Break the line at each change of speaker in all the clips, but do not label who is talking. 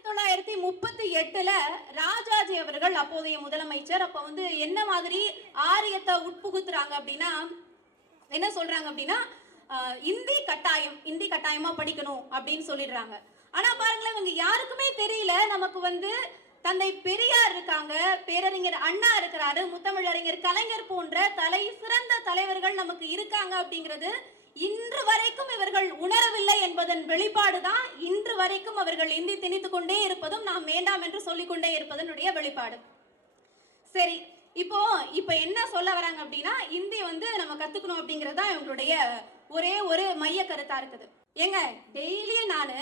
ஆயிரத்தி தொள்ளாயிரத்தி முப்பத்தி எட்டுல ராஜாஜி அவர்கள் அப்போதைய முதலமைச்சர் அப்ப வந்து என்ன மாதிரி ஆரியத்தை உட்புகுத்துறாங்க அப்படின்னா என்ன சொல்றாங்க அப்படின்னா இந்தி கட்டாயம் இந்தி கட்டாயமா படிக்கணும் அப்படின்னு சொல்லிடுறாங்க ஆனா பாருங்களேன் இவங்க யாருக்குமே தெரியல நமக்கு வந்து தந்தை பெரியார் இருக்காங்க பேரறிஞர் அண்ணா இருக்கிறாரு முத்தமிழறிஞர் கலைஞர் போன்ற தலை சிறந்த தலைவர்கள் நமக்கு இருக்காங்க அப்படிங்கிறது இன்று வரைக்கும் இவர்கள் உணரவில்லை என்பதன் வெளிப்பாடுதான் இன்று வரைக்கும் அவர்கள் இந்தி திணித்துக் கொண்டே இருப்பதும் நாம் வேண்டாம் என்று சொல்லிக்கொண்டே இருப்பதனுடைய வெளிப்பாடு சரி இப்போ இப்போ என்ன சொல்ல வராங்க அப்படின்னா இந்தி வந்து நம்ம கத்துக்கணும் அப்படிங்கிறது தான் இவங்களுடைய ஒரே ஒரு மைய கருத்தா இருக்குது ஏங்க டெய்லியும் நான்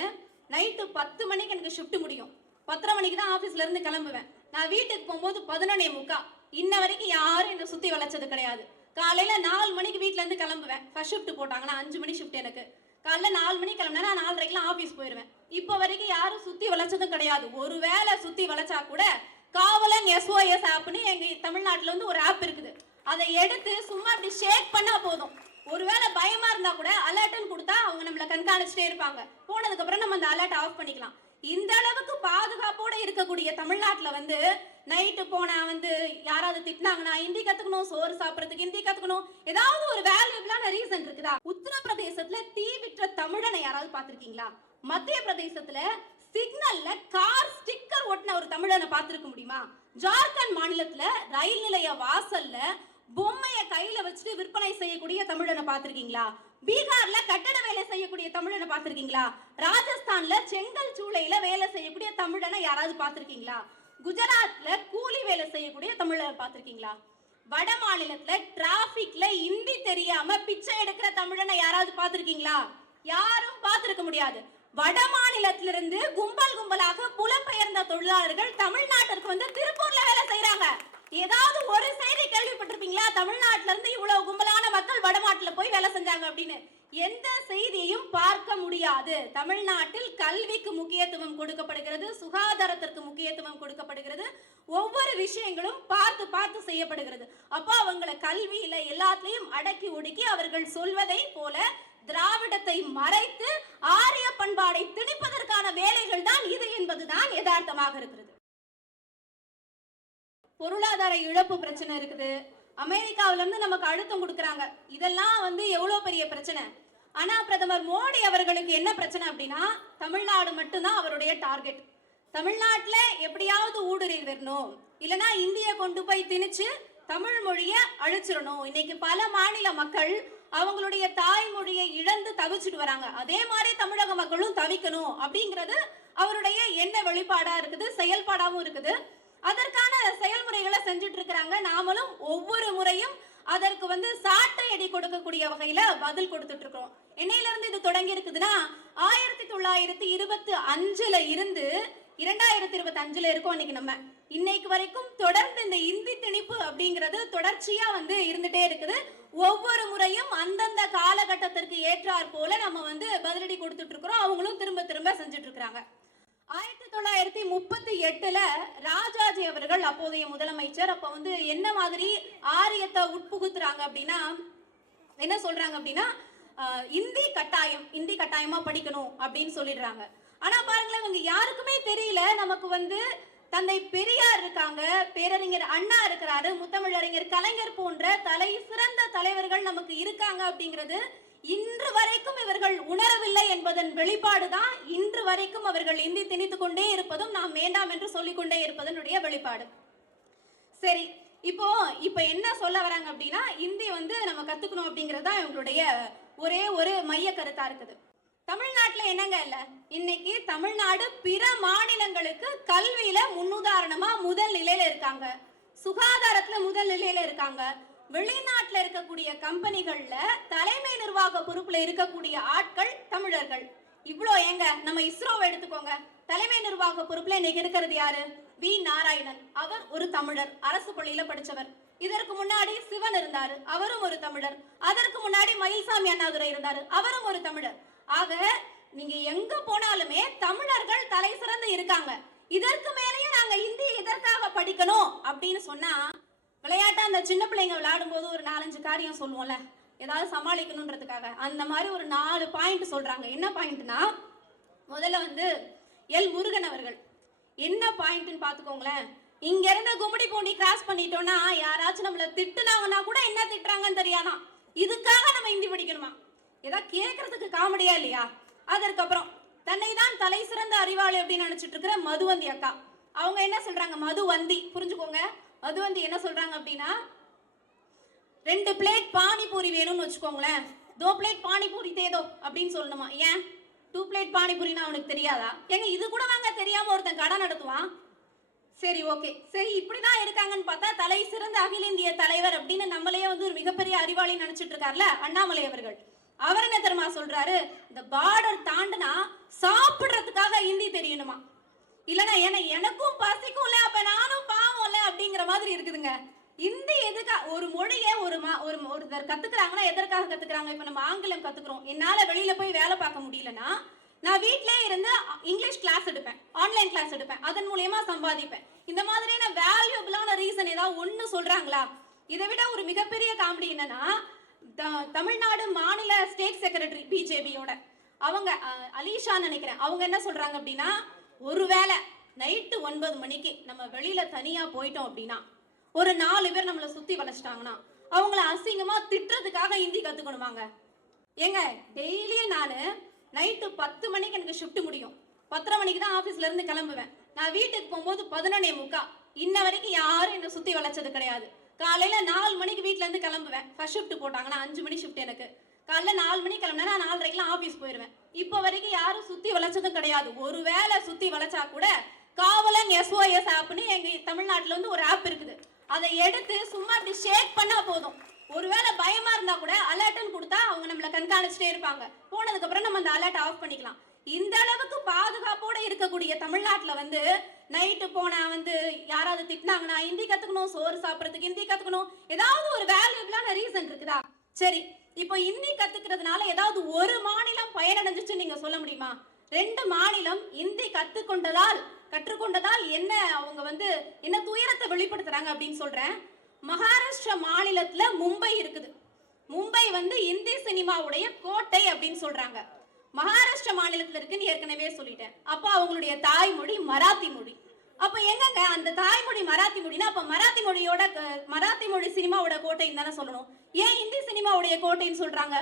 நைட்டு பத்து மணிக்கு எனக்கு ஷிஃப்ட் முடியும் பத்தரை மணிக்கு தான் ஆபீஸ்ல இருந்து கிளம்புவேன் நான் வீட்டுக்கு போகும்போது பதினொன்னே முக்கா இன்ன வரைக்கும் யாரும் என்னை சுத்தி வளைச்சது கிடையாது காலையில் நாலு மணிக்கு வீட்டிலேருந்து கிளம்புவேன் ஃபர்ஸ்ட் ஷிஃப்ட் போட்டாங்கன்னா அஞ்சு மணி ஷிஃப்ட் எனக்கு காலைல நாலு மணிக்கு கிளம்புனா நான் நாலரைக்கெலாம் ஆஃபீஸ் போயிடுவேன் இப்போ வரைக்கும் யாரும் சுற்றி வளைச்சதும் கிடையாது ஒரு வேளை சுற்றி வளைச்சா கூட காவலன் எஸ்ஓஎஸ் ஆப்னு எங்கள் தமிழ்நாட்டில் வந்து ஒரு ஆப் இருக்குது அதை எடுத்து சும்மா அப்படி ஷேக் பண்ணால் போதும் ஒருவேளை பயமாக இருந்தால் கூட அலர்ட்னு கொடுத்தா அவங்க நம்மளை கண்காணிச்சிட்டே இருப்பாங்க போனதுக்கப்புறம் நம்ம அந்த அலர்ட் ஆஃப் பண்ணிக்கலாம் இந்த அளவுக்கு பாதுகாப்போட இருக்கக்கூடிய தமிழ்நாட்டுல வந்து நைட்டு போனா வந்து யாராவது திட்டினாங்கன்னா ஹிந்தி கத்துக்கணும் சோறு சாப்பிடறதுக்கு ஹிந்தி கத்துக்கணும் ஏதாவது ஒரு வேல்யூபிளான ரீசன் இருக்குதா உத்தரப்பிரதேசத்துல தீ விற்ற தமிழனை யாராவது பாத்திருக்கீங்களா மத்திய பிரதேசத்துல சிக்னல்ல கார் ஸ்டிக்கர் ஒட்டின ஒரு தமிழனை பார்த்திருக்க முடியுமா ஜார்க்கண்ட் மாநிலத்துல ரயில் நிலைய வாசல்ல பொம்மைய கையில வச்சுட்டு விற்பனை செய்யக்கூடிய தமிழனை பார்த்திருக்கீங்களா பீகார்ல செய்யக்கூடிய தமிழனை பார்த்திருக்கீங்களா ராஜஸ்தான்ல செங்கல் சூளையில வேலை செய்யக்கூடிய தமிழனை யாராவது பார்த்திருக்கீங்களா குஜராத்ல கூலி வேலை செய்யக்கூடிய தமிழனை பார்த்திருக்கீங்களா வட மாநிலத்துல டிராபிக்ல இந்தி தெரியாம பிச்சை எடுக்கிற தமிழனை யாராவது பார்த்துருக்கீங்களா யாரும் பார்த்திருக்க முடியாது வட மாநிலத்திலிருந்து கும்பல் கும்பலாக புலம்பெயர்ந்த தொழிலாளர்கள் தமிழ்நாட்டிற்கு வந்து திருப்பூர்ல வேலை செய்யறாங்க ஏதாவது ஒரு செய்தி கேள்விப்பட்டிருப்பீங்களா தமிழ்நாட்டில இருந்து இவ்வளவு கும்பலான மக்கள் வடமாட்டில் போய் வேலை செஞ்சாங்க அப்படின்னு எந்த செய்தியையும் பார்க்க முடியாது தமிழ்நாட்டில் கல்விக்கு முக்கியத்துவம் கொடுக்கப்படுகிறது சுகாதாரத்திற்கு முக்கியத்துவம் கொடுக்கப்படுகிறது ஒவ்வொரு விஷயங்களும் பார்த்து பார்த்து செய்யப்படுகிறது அப்போ அவங்களை கல்வியில எல்லாத்தையும் அடக்கி ஒடுக்கி அவர்கள் சொல்வதை போல திராவிடத்தை மறைத்து ஆரிய பண்பாடை திணிப்பதற்கான வேலைகள் தான் இது என்பதுதான் யதார்த்தமாக இருக்கிறது பொருளாதார இழப்பு பிரச்சனை இருக்குது அமெரிக்காவிலேருந்து நமக்கு அழுத்தம் கொடுக்குறாங்க இதெல்லாம் வந்து எவ்வளோ பெரிய பிரச்சனை ஆனால் பிரதமர் மோடி அவர்களுக்கு என்ன பிரச்சனை அப்படின்னா தமிழ்நாடு மட்டும்தான் அவருடைய டார்கெட் தமிழ்நாட்டில் எப்படியாவது ஊடுருவி வரணும் இல்லைனா இந்திய கொண்டு போய் திணிச்சு தமிழ் மொழியை அழிச்சிடணும் இன்னைக்கு பல மாநில மக்கள் அவங்களுடைய தாய்மொழியை இழந்து தவிச்சிட்டு வராங்க அதே மாதிரி தமிழக மக்களும் தவிக்கணும் அப்படிங்கிறது அவருடைய எண்ண வெளிப்பாடா இருக்குது செயல்பாடாகவும் இருக்குது அதற்கான செயல்முறைகளை செஞ்சுட்டு இருக்கிறாங்க நாமளும் ஒவ்வொரு முறையும் அதற்கு வந்து சாட்டை எடை கொடுக்கக்கூடிய வகையில பதில் கொடுத்துட்டு இருக்கோம் என்னையிலிருந்து இது தொடங்கி இருக்குதுன்னா ஆயிரத்தி தொள்ளாயிரத்தி இருபத்தி அஞ்சுல இருந்து இரண்டாயிரத்தி இருபத்தி அஞ்சுல இருக்கோம் இன்னைக்கு நம்ம இன்னைக்கு வரைக்கும் தொடர்ந்து இந்த இந்தி திணிப்பு அப்படிங்கிறது தொடர்ச்சியா வந்து இருந்துட்டே இருக்குது ஒவ்வொரு முறையும் அந்தந்த காலகட்டத்திற்கு ஏற்றாற் போல நம்ம வந்து பதிலடி கொடுத்துட்டு இருக்கிறோம் அவங்களும் திரும்ப திரும்ப செஞ்சுட்டு இருக்கிறாங்க ஆயிரத்தி தொள்ளாயிரத்தி முப்பத்தி எட்டுல ராஜாஜி அவர்கள் அப்போதைய முதலமைச்சர் அப்ப வந்து என்ன மாதிரி ஆரியத்தை உட்புகுத்துறாங்க அப்படின்னா என்ன சொல்றாங்க அப்படின்னா இந்தி கட்டாயம் இந்தி கட்டாயமா படிக்கணும் அப்படின்னு சொல்லிடுறாங்க ஆனா பாருங்களேன் இவங்க யாருக்குமே தெரியல நமக்கு வந்து தந்தை பெரியார் இருக்காங்க பேரறிஞர் அண்ணா இருக்கிறாரு முத்தமிழறிஞர் கலைஞர் போன்ற தலை சிறந்த தலைவர்கள் நமக்கு இருக்காங்க அப்படிங்கிறது இன்று வரைக்கும் இவர்கள் உணரவில்லை என்பதன் வெளிப்பாடுதான் இன்று வரைக்கும் அவர்கள் இந்தி திணித்துக் கொண்டே இருப்பதும் நாம் வேண்டாம் என்று சொல்லிக்கொண்டே இருப்பதனுடைய வெளிப்பாடு சரி இப்போ இப்போ என்ன சொல்ல வராங்க அப்படின்னா இந்தி வந்து நம்ம கத்துக்கணும் அப்படிங்கிறது தான் இவங்களுடைய ஒரே ஒரு மைய கருத்தா இருக்குது தமிழ்நாட்டில் என்னங்க இல்லை இன்னைக்கு தமிழ்நாடு பிற மாநிலங்களுக்கு கல்வியில முன்னுதாரணமா முதல் நிலையில இருக்காங்க சுகாதாரத்துல முதல் நிலையில இருக்காங்க வெளிநாட்டில் இருக்கக்கூடிய கம்பெனிகளில் தலைமை நிர்வாக பொறுப்பில் இருக்கக்கூடிய ஆட்கள் தமிழர்கள் இவ்வளோ ஏங்க நம்ம இஸ்ரோவை எடுத்துக்கோங்க தலைமை நிர்வாக பொறுப்புல இன்னைக்கு இருக்கிறது யாரு வி நாராயணன் அவர் ஒரு தமிழர் அரசு பள்ளியில படிச்சவர் இதற்கு முன்னாடி சிவன் இருந்தார் அவரும் ஒரு தமிழர் அதற்கு முன்னாடி மயில்சாமி அண்ணாதுரை இருந்தார் அவரும் ஒரு தமிழர் ஆக நீங்க எங்க போனாலுமே தமிழர்கள் தலை சிறந்து இருக்காங்க இதற்கு மேலேயே நாங்க இந்தி எதற்காக படிக்கணும் அப்படின்னு சொன்னா விளையாட்டா அந்த சின்ன பிள்ளைங்க விளையாடும் போது ஒரு நாலஞ்சு காரியம் சொல்லுவோம்ல ஏதாவது சமாளிக்கணுன்றதுக்காக அந்த மாதிரி ஒரு நாலு பாயிண்ட் சொல்றாங்க என்ன பாயிண்ட்னா முதல்ல வந்து எல் முருகன் அவர்கள் என்ன பாயிண்ட்னு பார்த்துக்கோங்களேன் இங்க இருந்து கும்படி பூண்டி கிராஸ் பண்ணிட்டோம்னா யாராச்சும் நம்மள திட்டுனாங்கன்னா கூட என்ன திட்டுறாங்கன்னு தெரியாதான் இதுக்காக நம்ம இந்தி பிடிக்கணுமா ஏதாவது கேட்கறதுக்கு காமெடியா இல்லையா அதற்கப்புறம் தன்னை தான் தலை சிறந்த அறிவாளி அப்படின்னு நினைச்சிட்டு இருக்கிற மதுவந்தி அக்கா அவங்க என்ன சொல்றாங்க மதுவந்தி புரிஞ்சுக்கோங்க அது வந்து என்ன சொல்றாங்க அப்படின்னா ரெண்டு பிளேட் பானிபூரி வேணும்னு வச்சுக்கோங்களேன் தோ பிளேட் பானிபூரி தேதோ அப்படின்னு சொல்லணுமா ஏன் டூ பிளேட் பானிபூரினா அவனுக்கு தெரியாதா ஏங்க இது கூட வாங்க தெரியாமல் ஒருத்தன் கடை நடத்துவான் சரி ஓகே சரி இப்படி தான் இருக்காங்கன்னு பார்த்தா தலை சிறந்த அகில இந்திய தலைவர் அப்படின்னு நம்மளையே வந்து ஒரு மிகப்பெரிய அறிவாளி நினச்சிட்டு இருக்கார்ல அண்ணாமலை அவர்கள் அவர் என்ன தெரியுமா சொல்றாரு இந்த பார்டர் தாண்டினா சாப்பிடுறதுக்காக ஹிந்தி தெரியணுமா இல்லைன்னா ஏன்னா எனக்கும் இல்ல அப்ப நானும் அப்படிங்கிற மாதிரி இருக்குதுங்க இந்த எதுக்காக ஒரு மொழியை ஒரு மா ஒரு ஒருத்தர் கத்துக்கிறாங்கன்னா எதற்காக கத்துக்கிறாங்க இப்ப நம்ம ஆங்கிலம் கத்துக்கிறோம் என்னால வெளியில போய் வேலை பார்க்க முடியலன்னா நான் வீட்டிலே இருந்து இங்கிலீஷ் கிளாஸ் எடுப்பேன் ஆன்லைன் கிளாஸ் எடுப்பேன் அதன் மூலயமா சம்பாதிப்பேன் இந்த மாதிரியான வேல்யூபிளான ரீசன் ஏதாவது ஒண்ணு சொல்றாங்களா இதை விட ஒரு மிகப்பெரிய காமெடி என்னன்னா தமிழ்நாடு மாநில ஸ்டேட் செக்ரட்டரி பிஜேபியோட அவங்க அலீஷான்னு நினைக்கிறேன் அவங்க என்ன சொல்றாங்க அப்படின்னா ஒருவேளை நைட்டு ஒன்பது மணிக்கு நம்ம வெளியில தனியா போயிட்டோம் அப்படின்னா ஒரு நாலு பேர் நம்மளை சுத்தி வளைச்சிட்டாங்கன்னா அவங்கள அசிங்கமா திட்டுறதுக்காக ஹிந்தி கத்துக்கணுமாங்க ஏங்க டெய்லியும் நான் நைட்டு பத்து மணிக்கு எனக்கு ஷிஃப்ட் முடியும் பத்தரை மணிக்கு தான் ஆஃபீஸ்ல இருந்து கிளம்புவேன் நான் வீட்டுக்கு போகும்போது பதினொன்னே முக்கா இன்ன வரைக்கும் யாரும் என்னை சுத்தி வளைச்சது கிடையாது காலையில நாலு மணிக்கு வீட்டுல இருந்து கிளம்புவேன் ஃபர்ஸ்ட் ஷிஃப்ட் போட்டாங்கன்னா அஞ்சு மணி ஷிஃப்ட் எனக்கு காலைல நாலு மணிக்கு கிளம்புனா நான் நாலரைக்கெல்லாம் ஆஃபீஸ் போயிடுவேன் இப்போ வரைக்கும் யாரும் சுத்தி வளைச்சதும் கிடையாது ஒருவேளை சுத்தி வளைச்சா கூட காவலன் எஸ்ஓஎஸ் ஆப்னு எங்க தமிழ்நாட்டுல வந்து ஒரு ஆப் இருக்குது அதை எடுத்து சும்மா அப்படி ஷேக் பண்ணா போதும் ஒருவேளை பயமா இருந்தா கூட அலர்ட்னு கொடுத்தா அவங்க நம்மளை கண்காணிச்சுட்டே இருப்பாங்க போனதுக்கு அப்புறம் நம்ம அந்த அலர்ட் ஆஃப் பண்ணிக்கலாம் இந்த அளவுக்கு பாதுகாப்போட இருக்கக்கூடிய தமிழ்நாட்டுல வந்து நைட்டு போனா வந்து யாராவது திட்டினாங்கன்னா ஹிந்தி கத்துக்கணும் சோறு சாப்பிட்றதுக்கு ஹிந்தி கத்துக்கணும் ஏதாவது ஒரு வேல்யூபிளான ரீசன் இருக்குதா சரி இப்போ ஹிந்தி கத்துக்கிறதுனால ஏதாவது ஒரு மாநிலம் பயனடைஞ்சிச்சு நீங்க சொல்ல முடியுமா ரெண்டு மாநிலம் இந்தி கத்துக்கொண்டதால் கற்றுக்கொண்டதால் என்ன அவங்க வந்து என்ன துயரத்தை வெளிப்படுத்துறாங்க அப்படின்னு சொல்றேன் மகாராஷ்டிர மாநிலத்துல மும்பை இருக்குது மும்பை வந்து இந்தி சினிமாவுடைய கோட்டை அப்படின்னு சொல்றாங்க மகாராஷ்டிர மாநிலத்துல இருக்குன்னு ஏற்கனவே சொல்லிட்டேன் அப்போ அவங்களுடைய தாய்மொழி மராத்தி மொழி அப்ப எங்கங்க அந்த தாய்மொழி மராத்தி மொழினா அப்ப மராத்தி மொழியோட மராத்தி மொழி சினிமாவோட கோட்டைன்னு தானே சொல்லணும் ஏன் இந்தி சினிமாவுடைய கோட்டைன்னு சொல்றாங்க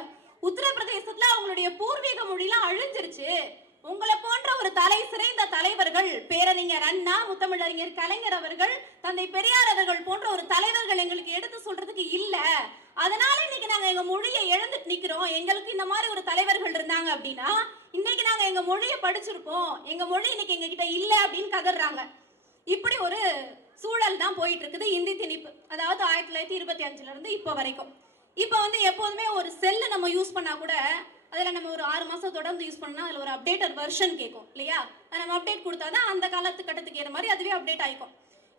உத்தரப்பிரதேசத்துல அவங்களுடைய பூர்வீக மொழிலாம் அழிஞ்சிருச்சு உங்களை போன்ற ஒரு தலை சிறைந்த தலைவர்கள் பேரறிஞர் அண்ணா முத்தமிழறிஞர் கலைஞர் அவர்கள் தந்தை பெரியார் அவர்கள் போன்ற ஒரு தலைவர்கள் எங்களுக்கு எடுத்து சொல்றதுக்கு இல்ல அதனால இன்னைக்கு நாங்க எங்க மொழியை இழந்துட்டு நிக்கிறோம் எங்களுக்கு இந்த மாதிரி ஒரு தலைவர்கள் இருந்தாங்க அப்படின்னா இன்னைக்கு நாங்க எங்க மொழியை படிச்சிருக்கோம் எங்க மொழி இன்னைக்கு எங்க கிட்ட இல்ல அப்படின்னு கதறாங்க இப்படி ஒரு சூழல் தான் போயிட்டு இருக்குது இந்தி திணிப்பு அதாவது ஆயிரத்தி தொள்ளாயிரத்தி இருபத்தி அஞ்சுல இருந்து இப்போ வரைக்கும் இப்போ வந்து எப்போதுமே ஒரு செல்லு நம்ம யூஸ் பண்ணா கூட அதில் நம்ம ஒரு ஆறு மாதம் தொடர்ந்து யூஸ் பண்ணால் அதில் ஒரு அப்டேட்டட் வெர்ஷன் கேட்கும் இல்லையா அதை நம்ம அப்டேட் கொடுத்தா தான் அந்த காலத்து கட்டத்துக்கு ஏற மாதிரி அதுவே அப்டேட் ஆகிக்கும்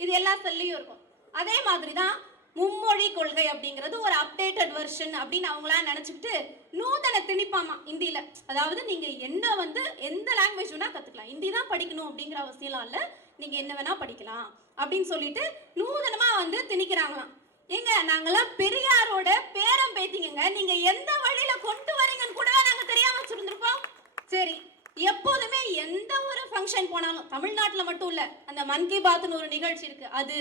இது எல்லா செல்லையும் இருக்கும் அதே மாதிரி தான் மும்மொழி கொள்கை அப்படிங்கிறது ஒரு அப்டேட்டட் வெர்ஷன் அப்படின்னு அவங்களா நினச்சிக்கிட்டு நூதன திணிப்பாமா ஹிந்தியில் அதாவது நீங்கள் என்ன வந்து எந்த லாங்குவேஜ் வேணால் கற்றுக்கலாம் ஹிந்தி தான் படிக்கணும் அப்படிங்கிற அவசியம்லாம் இல்லை நீங்கள் என்ன வேணால் படிக்கலாம் அப்படின்னு சொல்லிட்டு நூதனமாக வந்து திணிக்கிறாங்களாம் ஏங்க நாங்களாம் பெரியாரோட பேரம் பேத்திங்க நீங்க எந்த வழியில கொண்டு வர சரி எப்போதுமே எந்த ஒரு ஃபங்க்ஷன் போனாலும் தமிழ்நாட்டில் மட்டும் இல்லை அந்த மன் கி பாத்னு ஒரு நிகழ்ச்சி இருக்கு அது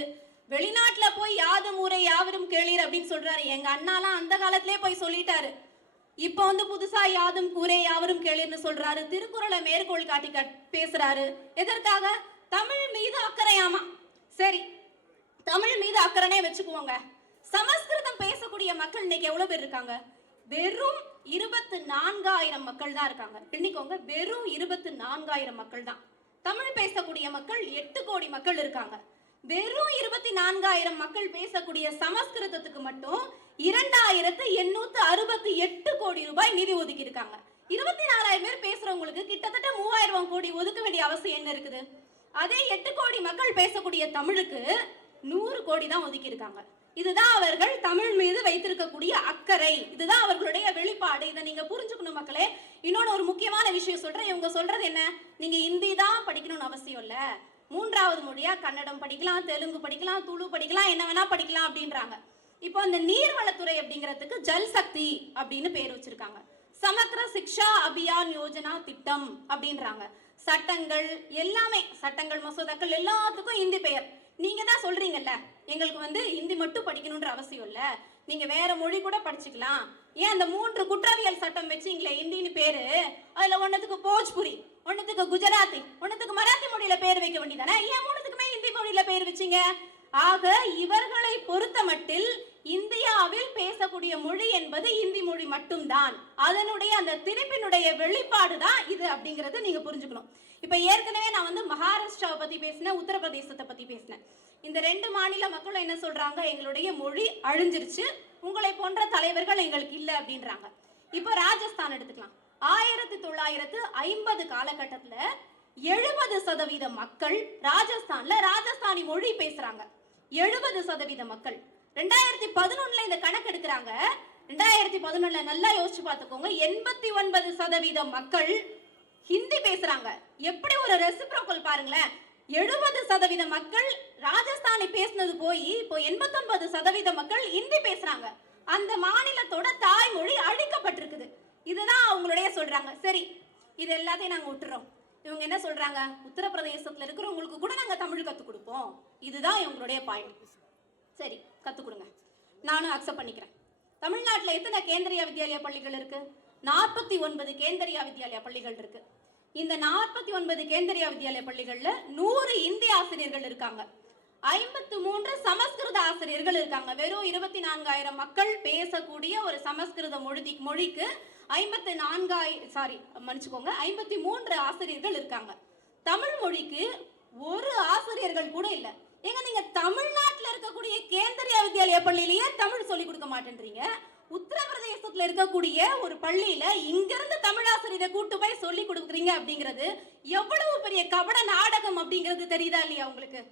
வெளிநாட்டில் போய் யாது ஊரை யாவரும் கேளீர் அப்படின்னு சொல்றாரு எங்க அண்ணாலாம் அந்த காலத்திலே போய் சொல்லிட்டாரு இப்போ வந்து புதுசா யாதும் கூரே யாவரும் கேளீர்னு சொல்றாரு திருக்குறளை மேற்கோள் காட்டி பேசுறாரு எதற்காக தமிழ் மீது அக்கறையாமா சரி தமிழ் மீது அக்கறைனே வச்சுக்குவோங்க சமஸ்கிருதம் பேசக்கூடிய மக்கள் இன்னைக்கு எவ்வளவு பேர் இருக்காங்க வெறும் இருபத்து நான்காயிரம் மக்கள் தான் இருக்காங்க எண்ணிக்கோங்க வெறும் இருபத்து நான்காயிரம் மக்கள் தான் தமிழ் பேசக்கூடிய மக்கள் எட்டு கோடி மக்கள் இருக்காங்க வெறும் இருபத்தி நான்காயிரம் மக்கள் பேசக்கூடிய சமஸ்கிருதத்துக்கு மட்டும் இரண்டாயிரத்து எண்ணூத்து அறுபத்தி எட்டு கோடி ரூபாய் நிதி ஒதுக்கி இருக்காங்க இருபத்தி நாலாயிரம் பேர் பேசுறவங்களுக்கு கிட்டத்தட்ட மூவாயிரம் கோடி ஒதுக்க வேண்டிய அவசியம் என்ன இருக்குது அதே எட்டு கோடி மக்கள் பேசக்கூடிய தமிழுக்கு நூறு கோடி தான் ஒதுக்கியிருக்காங்க இதுதான் அவர்கள் தமிழ் மீது வைத்திருக்கக்கூடிய அக்கறை இதுதான் அவர்களுடைய வெளிப்பாடு இதை நீங்க புரிஞ்சுக்கணும் மக்களே இன்னொன்னு ஒரு முக்கியமான விஷயம் சொல்றேன் இவங்க சொல்றது என்ன நீங்க இந்தி தான் படிக்கணும்னு அவசியம் இல்ல மூன்றாவது மொழியா கன்னடம் படிக்கலாம் தெலுங்கு படிக்கலாம் துளு படிக்கலாம் என்ன வேணா படிக்கலாம் அப்படின்றாங்க இப்போ அந்த நீர்வளத்துறை அப்படிங்கிறதுக்கு ஜல் சக்தி அப்படின்னு பேர் வச்சிருக்காங்க சமக்கிர சிக்ஷா அபியான் யோஜனா திட்டம் அப்படின்றாங்க சட்டங்கள் எல்லாமே சட்டங்கள் மசோதாக்கள் எல்லாத்துக்கும் இந்தி பெயர் நீங்கள் தான் சொல்றீங்கல்ல எங்களுக்கு வந்து இந்தி மட்டும் படிக்கணுன்ற அவசியம் இல்லை நீங்கள் வேற மொழி கூட படிச்சுக்கலாம் ஏன் அந்த மூன்று குற்றவியல் சட்டம் வச்சிங்களே இந்தின்னு பேர் அதில் ஒன்றத்துக்கு போஜ்புரி ஒன்றத்துக்கு குஜராத்தி ஒன்றத்துக்கு மராத்தி மொழியில் பேர் வைக்க வேண்டியதானே ஏன் மூணுத்துக்குமே இந்தி மொழியில் பேர் வச்சீங்க ஆக இவர்களை பொறுத்த மட்டில் இந்தியாவில் பேசக்கூடிய மொழி என்பது இந்தி மொழி மட்டும்தான் அதனுடைய அந்த திரிப்பினுடைய வெளிப்பாடு தான் இது அப்படிங்கறது நீங்க புரிஞ்சுக்கணும் இப்போ ஏற்கனவே நான் வந்து மகாராஷ்டிராவை பற்றி பேசினேன் உத்தரப்பிரதேசத்தை பற்றி பேசினேன் இந்த ரெண்டு மாநில மக்களும் என்ன சொல்கிறாங்க எங்களுடைய மொழி அழிஞ்சிருச்சு உங்களை போன்ற தலைவர்கள் எங்களுக்கு இல்லை அப்படின்றாங்க இப்போ ராஜஸ்தான் எடுத்துக்கலாம் ஆயிரத்தி தொள்ளாயிரத்து ஐம்பது காலகட்டத்தில் எழுபது சதவீத மக்கள் ராஜஸ்தான்ல ராஜஸ்தானி மொழி பேசுறாங்க எழுபது சதவீத மக்கள் ரெண்டாயிரத்தி பதினொன்னுல இந்த கணக்கு எடுக்கிறாங்க ரெண்டாயிரத்தி பதினொன்னில் நல்லா யோசிச்சு பார்த்துக்கோங்க எண்பத்தி ஒன்பது சதவீத மக்கள் ஹிந்தி பேசுறாங்க எப்படி ஒரு ரெசிப்ரோக்கல் பாருங்களேன் எழுபது சதவீத மக்கள் ராஜஸ்தானி பேசினது போய் இப்போ எண்பத்தொன்பது சதவீத மக்கள் ஹிந்தி பேசுறாங்க அந்த மாநிலத்தோட தாய்மொழி அழிக்கப்பட்டிருக்குது இதுதான் அவங்களுடைய சொல்றாங்க சரி இது எல்லாத்தையும் நாங்க விட்டுறோம் இவங்க என்ன சொல்றாங்க உத்தரப்பிரதேசத்துல இருக்கிறவங்களுக்கு கூட நாங்க தமிழ் கத்துக் கொடுப்போம் இதுதான் இவங்களுடைய பாயிண்ட் சரி கத்துக் கொடுங்க நானும் அக்செப்ட் பண்ணிக்கிறேன் தமிழ்நாட்டில் எத்தனை கேந்திரிய வித்யாலய பள்ளிகள் இருக்குது நாற்பத்தி ஒன்பது கேந்திரியா வித்யாலயா பள்ளிகள் இருக்கு இந்த நாற்பத்தி ஒன்பது கேந்திரியா வித்யாலய பள்ளிகளில் நூறு இந்தி ஆசிரியர்கள் இருக்காங்க ஐம்பத்து மூன்று சமஸ்கிருத ஆசிரியர்கள் இருக்காங்க வெறும் இருபத்தி நான்காயிரம் மக்கள் பேசக்கூடிய ஒரு சமஸ்கிருத மொழி மொழிக்கு ஐம்பத்து நான்காய் சாரி மன்னிச்சுக்கோங்க ஐம்பத்தி மூன்று ஆசிரியர்கள் இருக்காங்க தமிழ் மொழிக்கு ஒரு ஆசிரியர்கள் கூட இல்லை ஏங்க நீங்கள் தமிழ்நாட்டில் இருக்கக்கூடிய கேந்திரிய வித்யாலய பள்ளியிலேயே தமிழ் சொல்லிக் கொடுக்க மாட்டேன்றீங்க உத்தரப்பிரதேசத்துல இருக்கக்கூடிய ஒரு பள்ளியில இங்கிருந்து தமிழாசிரியரை கூட்டு போய் சொல்லி கொடுக்குறீங்க அப்படிங்கிறது எவ்வளவு பெரிய கபட நாடகம் அப்படிங்கிறது தெரியுதா இல்லையா உங்களுக்கு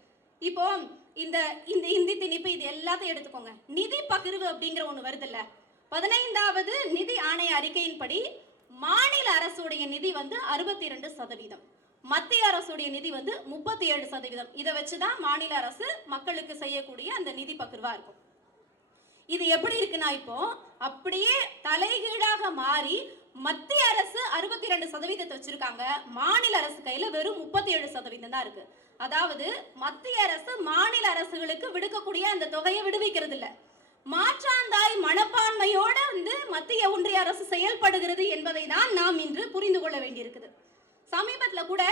இப்போ இந்த இந்த இந்தி திணிப்பு இது எல்லாத்தையும் எடுத்துக்கோங்க நிதி பகிர்வு அப்படிங்கிற ஒன்று வருது இல்ல பதினைந்தாவது நிதி ஆணைய அறிக்கையின்படி மாநில அரசுடைய நிதி வந்து அறுபத்தி இரண்டு சதவீதம் மத்திய அரசுடைய நிதி வந்து முப்பத்தி ஏழு சதவீதம் இதை வச்சுதான் மாநில அரசு மக்களுக்கு செய்யக்கூடிய அந்த நிதி பகிர்வா இருக்கும் இது எப்படி இருக்குன்னா இப்போ அப்படியே தலைகீழாக மாறி மத்திய அரசு அறுபத்தி ரெண்டு சதவீதத்தை வச்சிருக்காங்க மாநில அரசு கையில வெறும் முப்பத்தி ஏழு சதவீதம் தான் இருக்கு அதாவது மத்திய அரசு மாநில அரசுகளுக்கு விடுக்கக்கூடிய அந்த தொகையை விடுவிக்கிறது இல்லை மாற்றாந்தாய் மனப்பான்மையோட வந்து மத்திய ஒன்றிய அரசு செயல்படுகிறது என்பதை தான் நாம் இன்று புரிந்து கொள்ள வேண்டியிருக்குது சமீபத்தில் கூட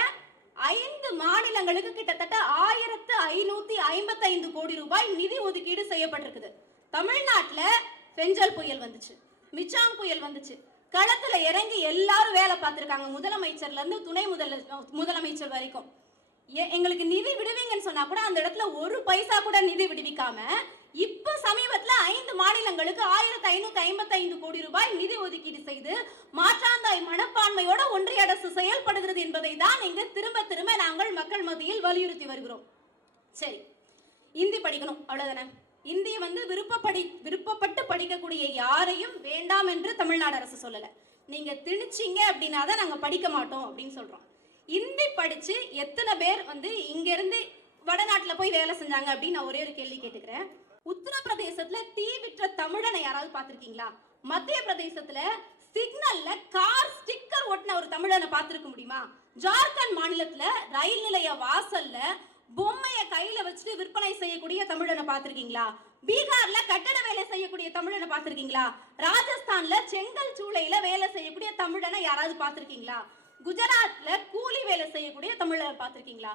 ஐந்து மாநிலங்களுக்கு கிட்டத்தட்ட ஆயிரத்து ஐநூத்தி ஐம்பத்தி ஐந்து கோடி ரூபாய் நிதி ஒதுக்கீடு செய்யப்பட்டிருக்குது தமிழ்நாட்டில் பெஞ்சல் புயல் வந்துச்சு மிச்சாங் புயல் வந்துச்சு களத்துல இறங்கி எல்லாரும் வேலை பார்த்துருக்காங்க முதலமைச்சர்ல இருந்து துணை முதல முதலமைச்சர் வரைக்கும் எங்களுக்கு நிதி விடுவீங்கன்னு சொன்னா கூட அந்த இடத்துல ஒரு பைசா கூட நிதி விடுவிக்காம இப்போ சமீபத்துல ஐந்து மாநிலங்களுக்கு ஆயிரத்தி ஐநூத்தி ஐம்பத்தி ஐந்து கோடி ரூபாய் நிதி ஒதுக்கீடு செய்து மாற்றாந்தாய் மனப்பான்மையோட ஒன்றிய அரசு செயல்படுகிறது என்பதை தான் இங்கு திரும்ப திரும்ப நாங்கள் மக்கள் மத்தியில் வலியுறுத்தி வருகிறோம் சரி இந்தி படிக்கணும் அவ்வளவுதானே இந்திய வந்து விருப்பப்படி விருப்பப்பட்டு படிக்கக்கூடிய யாரையும் வேண்டாம் என்று தமிழ்நாடு அரசு சொல்லலை நீங்கள் திணிச்சிங்க அப்படின்னா தான் நாங்கள் படிக்க மாட்டோம் அப்படின்னு சொல்கிறோம் இந்தி படித்து எத்தனை பேர் வந்து இங்கேருந்து வடநாட்டில் போய் வேலை செஞ்சாங்க அப்படின்னு நான் ஒரே ஒரு கேள்வி கேட்டுக்கிறேன் உத்தரப்பிரதேசத்தில் தீ விற்ற தமிழனை யாராவது பார்த்துருக்கீங்களா மத்திய பிரதேசத்தில் சிக்னல்ல கார் ஸ்டிக்கர் ஒட்டின ஒரு தமிழனை பார்த்துருக்க முடியுமா ஜார்க்கண்ட் மாநிலத்தில் ரயில் நிலைய வாசல்ல பொம்மையை கையில வச்சுட்டு விற்பனை செய்யக்கூடிய தமிழனை பார்த்திருக்கீங்களா பீகார்ல கட்டட வேலை செய்யக்கூடிய தமிழனை பார்த்திருக்கீங்களா ராஜஸ்தான்ல செங்கல் சூளையில வேலை செய்யக்கூடிய தமிழனை யாராவது பார்த்திருக்கீங்களா குஜராத்ல கூலி வேலை செய்யக்கூடிய தமிழனை பார்த்திருக்கீங்களா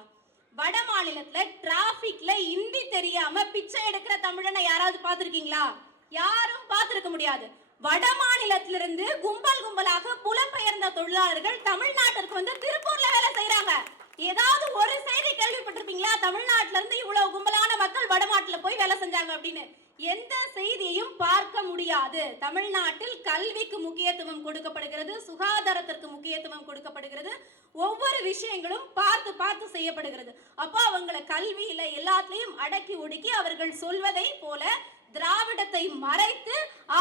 வட மாநிலத்துல டிராபிக்ல இந்தி தெரியாம பிச்சை எடுக்கிற தமிழனை யாராவது பார்த்திருக்கீங்களா யாரும் பார்த்திருக்க முடியாது வட மாநிலத்திலிருந்து கும்பல் கும்பலாக புலம்பெயர்ந்த தொழிலாளர்கள் தமிழ்நாட்டிற்கு வந்து திருப்பூர்ல வேலை செய்யறாங்க ஏதாவது ஒரு செய்தி கேள்விப்பட்டிருப்பீங்களா தமிழ்நாட்டில இருந்து இவ்வளவு கும்பலான மக்கள் வடநாட்டுல போய் வேலை செஞ்சாங்க அப்படின்னு எந்த செய்தியையும் பார்க்க முடியாது தமிழ்நாட்டில் கல்விக்கு முக்கியத்துவம் கொடுக்கப்படுகிறது சுகாதாரத்திற்கு முக்கியத்துவம் கொடுக்கப்படுகிறது ஒவ்வொரு விஷயங்களும் பார்த்து பார்த்து செய்யப்படுகிறது அப்போ அவங்களை கல்வியில எல்லாத்திலையும் அடக்கி ஒடுக்கி அவர்கள் சொல்வதை போல திராவிடத்தை மறைத்து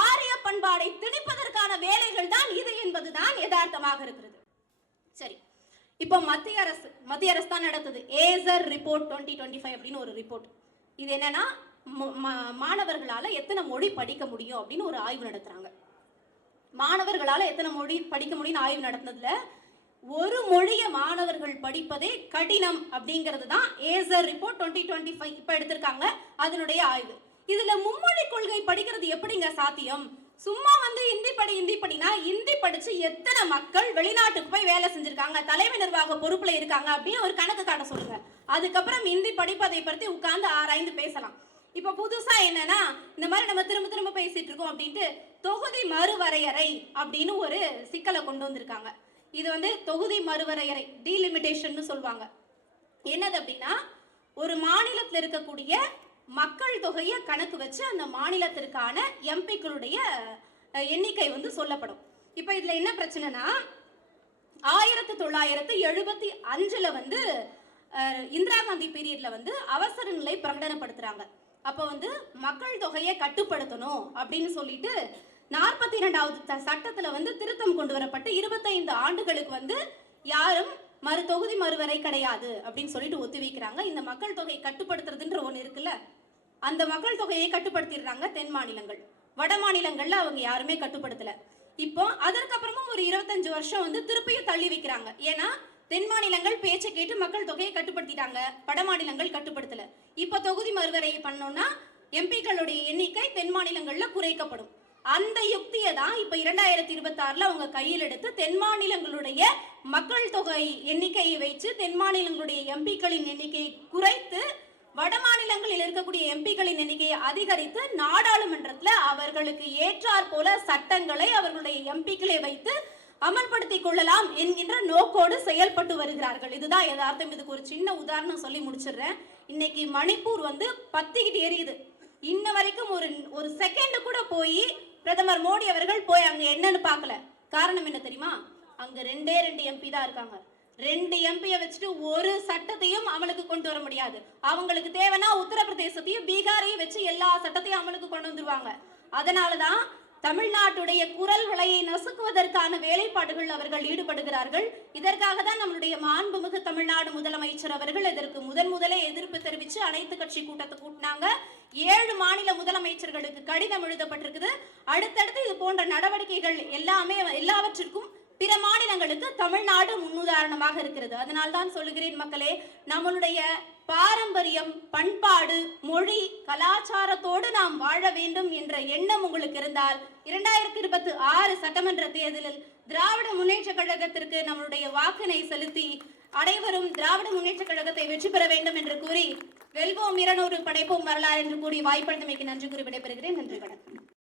ஆரிய பண்பாடை திணிப்பதற்கான வேலைகள் தான் இது என்பதுதான் யதார்த்தமாக இருக்கிறது சரி இப்போ மத்திய அரசு மத்திய அரசு தான் நடத்துது ASER report twenty twenty five அப்படின்னு ஒரு ரிப்போர்ட் இது என்னன்னா மாணவர்களால் எத்தனை மொழி படிக்க முடியும் அப்படின்னு ஒரு ஆய்வு நடத்துகிறாங்க மாணவர்களால் எத்தனை மொழி படிக்க முடியும்னு ஆய்வு நடத்தினதில் ஒரு மொழியை மாணவர்கள் படிப்பதே கடினம் அப்படிங்கிறது தான் ASER report twenty twenty five இப்போ எடுத்திருக்காங்க அதனுடைய ஆய்வு இதில் மும்மொழி கொள்கை படிக்கிறது எப்படிங்க சாத்தியம் சும்மா வந்து இந்தி படி இந்தி படினா இந்தி படிச்சு எத்தனை மக்கள் வெளிநாட்டுக்கு போய் வேலை செஞ்சிருக்காங்க தலைமை நிர்வாக பொறுப்புல இருக்காங்க அப்படின்னு ஒரு கணக்கு காட்ட சொல்லுங்க அதுக்கப்புறம் இந்தி படிப்பதை பற்றி உட்கார்ந்து ஆராய்ந்து பேசலாம் இப்ப புதுசா என்னன்னா இந்த மாதிரி நம்ம திரும்ப திரும்ப பேசிட்டு இருக்கோம் அப்படின்ட்டு தொகுதி மறுவரையறை அப்படின்னு ஒரு சிக்கலை கொண்டு வந்திருக்காங்க இது வந்து தொகுதி மறுவரையறை டீலிமிட்டேஷன் சொல்லுவாங்க என்னது அப்படின்னா ஒரு மாநிலத்தில் இருக்கக்கூடிய மக்கள் தொகையை கணக்கு வச்சு அந்த மாநிலத்திற்கான எம்பிக்களுடைய எண்ணிக்கை வந்து சொல்லப்படும் இப்போ இதில் என்ன பிரச்சனைனா ஆயிரத்தி தொள்ளாயிரத்து எழுபத்தி அஞ்சில் வந்து இந்திரா காந்தி பீரியட்ல வந்து அவசர நிலை பிரகடனப்படுத்துறாங்க அப்போ வந்து மக்கள் தொகையை கட்டுப்படுத்தணும் அப்படின்னு சொல்லிட்டு நாற்பத்தி இரண்டாவது சட்டத்தில் வந்து திருத்தம் கொண்டு வரப்பட்டு இருபத்தைந்து ஆண்டுகளுக்கு வந்து யாரும் மறு தொகுதி மறுவரை கிடையாது அப்படின்னு சொல்லிட்டு வைக்கிறாங்க இந்த மக்கள் தொகையை கட்டுப்படுத்துறதுன்ற ஒன்று இருக்குல்ல அந்த மக்கள் தொகையை கட்டுப்படுத்திடுறாங்க தென் மாநிலங்கள் வட மாநிலங்கள்ல அவங்க யாருமே கட்டுப்படுத்தல இப்போ அதற்கப்புறமும் ஒரு இருபத்தஞ்சு வருஷம் வந்து திருப்பியும் தள்ளி வைக்கிறாங்க ஏன்னா தென் மாநிலங்கள் பேச்சை கேட்டு மக்கள் தொகையை கட்டுப்படுத்திட்டாங்க வட மாநிலங்கள் கட்டுப்படுத்தல இப்போ தொகுதி மறுவரை பண்ணோம்னா எம்பிக்களுடைய எண்ணிக்கை தென் மாநிலங்கள்ல குறைக்கப்படும் அந்த யுக்தியை தான் இப்போ இரண்டாயிரத்தி இருபத்தி ஆறில் அவங்க கையில் எடுத்து தென் மாநிலங்களுடைய மக்கள் தொகை எண்ணிக்கையை வைத்து தென் மாநிலங்களுடைய எம்பிக்களின் எண்ணிக்கையை குறைத்து வட மாநிலங்களில் இருக்கக்கூடிய எம்பிக்களின் எண்ணிக்கையை அதிகரித்து நாடாளுமன்றத்தில் அவர்களுக்கு ஏற்றாற் போல சட்டங்களை அவர்களுடைய எம்பிக்களை வைத்து அமல்படுத்திக் கொள்ளலாம் என்கின்ற நோக்கோடு செயல்பட்டு வருகிறார்கள் இதுதான் எதார்த்தம் இதுக்கு ஒரு சின்ன உதாரணம் சொல்லி முடிச்சிடுறேன் இன்னைக்கு மணிப்பூர் வந்து பத்திக்கிட்டு எரியுது இன்ன வரைக்கும் ஒரு ஒரு செகண்ட் கூட போய் பிரதமர் மோடி அவர்கள் போய் அங்க என்னன்னு பார்க்கல காரணம் என்ன தெரியுமா அங்க ரெண்டே ரெண்டு எம்பி தான் இருக்காங்க ரெண்டு எம்பியை வச்சுட்டு ஒரு சட்டத்தையும் அமலுக்கு கொண்டு வர முடியாது அவங்களுக்கு தேவைன்னா உத்தரப்பிரதேசத்தையும் பீகாரையும் வச்சு எல்லா சட்டத்தையும் அமலுக்கு கொண்டு வந்துருவாங்க அதனாலதான் தமிழ்நாட்டுடைய குரல்களை நசுக்குவதற்கான வேலைப்பாடுகள் அவர்கள் ஈடுபடுகிறார்கள் இதற்காக தான் நம்மளுடைய மாண்புமிகு தமிழ்நாடு முதலமைச்சர் அவர்கள் இதற்கு முதன் முதலே எதிர்ப்பு தெரிவித்து அனைத்து கட்சி கூட்டத்தை கூட்டினாங்க ஏழு மாநில முதலமைச்சர்களுக்கு கடிதம் எழுதப்பட்டிருக்குது அடுத்தடுத்து இது போன்ற நடவடிக்கைகள் எல்லாமே எல்லாவற்றிற்கும் பிற மாநிலங்களுக்கு தமிழ்நாடு முன்னுதாரணமாக இருக்கிறது அதனால்தான் சொல்லுகிறேன் மக்களே நம்மளுடைய பாரம்பரியம் பண்பாடு மொழி கலாச்சாரத்தோடு நாம் வாழ வேண்டும் என்ற எண்ணம் உங்களுக்கு இருந்தால் இரண்டாயிரத்தி இருபத்தி ஆறு சட்டமன்ற தேர்தலில் திராவிட முன்னேற்ற கழகத்திற்கு நம்மளுடைய வாக்கினை செலுத்தி அனைவரும் திராவிட முன்னேற்ற கழகத்தை வெற்றி பெற வேண்டும் என்று கூறி வெல்வோம் இரநூறு படைப்போம் வரலாறு என்று கூறி வாய்ப்பளித்தமைக்கு நன்றி கூறி விடைபெறுகிறேன் நன்றி வணக்கம்